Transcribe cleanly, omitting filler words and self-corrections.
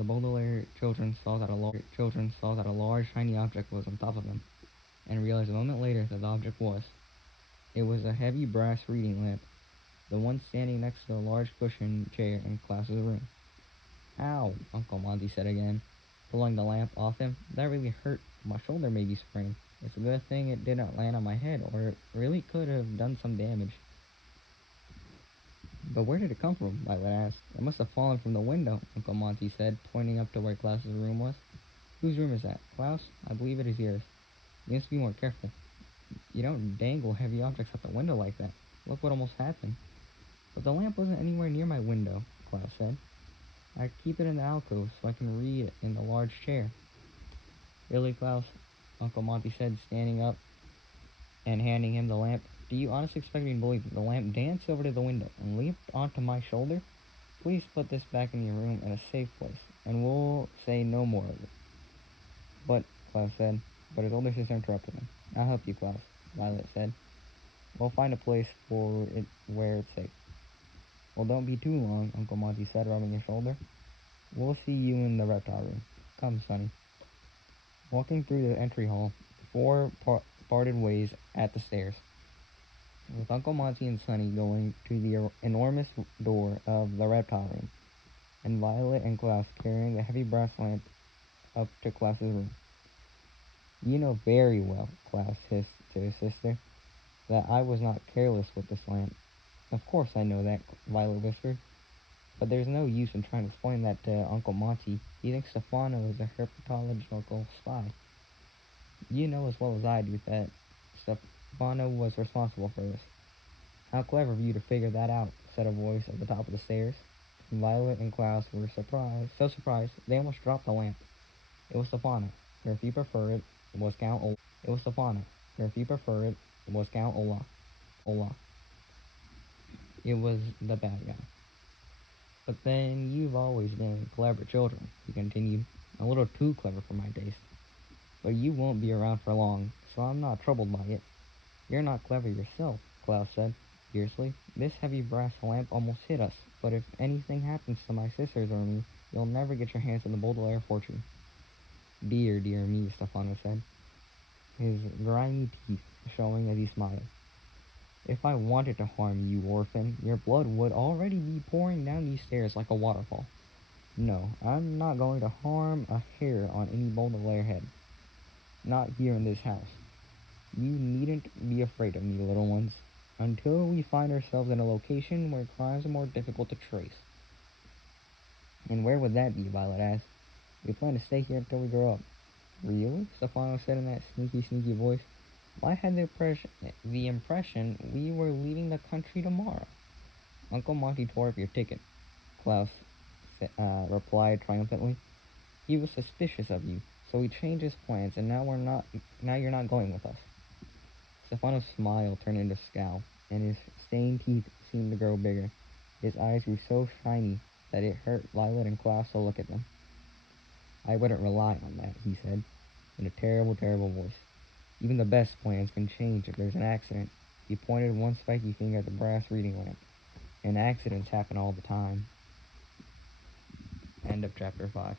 The Baudelaire children saw that a large shiny object was on top of them, and realized a moment later that the object was. It was a heavy brass reading lamp, the one standing next to the large cushioned chair in class's room. Ow, Uncle Monty said again, pulling the lamp off him. That really hurt. My shoulder may be sprained. It's a good thing it didn't land on my head, or it really could have done some damage. But where did it come from? Violet asked. It must have fallen from the window, Uncle Monty said, pointing up to where Klaus's room was. Whose room is that? Klaus? I believe it is yours. You must be more careful. You don't dangle heavy objects out the window like that. Look what almost happened. But the lamp wasn't anywhere near my window, Klaus said. I keep it in the alcove so I can read in the large chair. Really, Klaus? Uncle Monty said, standing up and handing him the lamp. Do you honestly expect me to believe that the lamp danced over to the window and leaped onto my shoulder? Please put this back in your room in a safe place, and we'll say no more of it. But, Klaus said, but his older sister interrupted him. I'll help you, Klaus, Violet said. We'll find a place for it where it's safe. Well, don't be too long, Uncle Monty said, rubbing his shoulder. We'll see you in the reptile room. Come, Sonny. Walking through the entry hall, the four parted ways at the stairs, with Uncle Monty and Sonny going to the enormous door of the reptile room, and Violet and Klaus carrying the heavy brass lamp up to Klaus's room. You know very well, Klaus hissed to his sister, that I was not careless with this lamp. Of course I know that, Violet whispered. But there's no use in trying to explain that to Uncle Monty. He thinks Stefano is a herpetological spy. You know as well as I do that Stefano was responsible for this. How clever of you to figure that out, said a voice at the top of the stairs. Violet and Klaus were so surprised, they almost dropped the lamp. It was Stefano, or if you prefer it, was Count Olaf. It was Stefano, or if you prefer it, was Count Olaf. Olaf. It was the bad guy. But then you've always been clever children, he continued, a little too clever for my taste. But you won't be around for long, so I'm not troubled by it. You're not clever yourself, Klaus said, fiercely. This heavy brass lamp almost hit us, but if anything happens to my sisters or me, you'll never get your hands on the Baudelaire fortune. Dear, dear me, Stefano said, his grimy teeth showing as he smiled. If I wanted to harm you, orphan, your blood would already be pouring down these stairs like a waterfall. No, I'm not going to harm a hair on any Baudelaire head. Not here in this house. You needn't be afraid of me, little ones, until we find ourselves in a location where crimes are more difficult to trace. And where would that be? Violet asked. We plan to stay here until we grow up. Really? Stefano said in that sneaky, sneaky voice. I had the impression we were leaving the country tomorrow. Uncle Monty tore up your ticket, Klaus replied triumphantly. He was suspicious of you, so he changed his plans, and now you're not going with us. Stefano's smile turned into a scowl, and his stained teeth seemed to grow bigger. His eyes grew so shiny that it hurt Violet and Klaus to look at them. I wouldn't rely on that, he said, in a terrible, terrible voice. Even the best plans can change if there's an accident. He pointed one spiky finger at the brass reading lamp. And accidents happen all the time. End of chapter 5.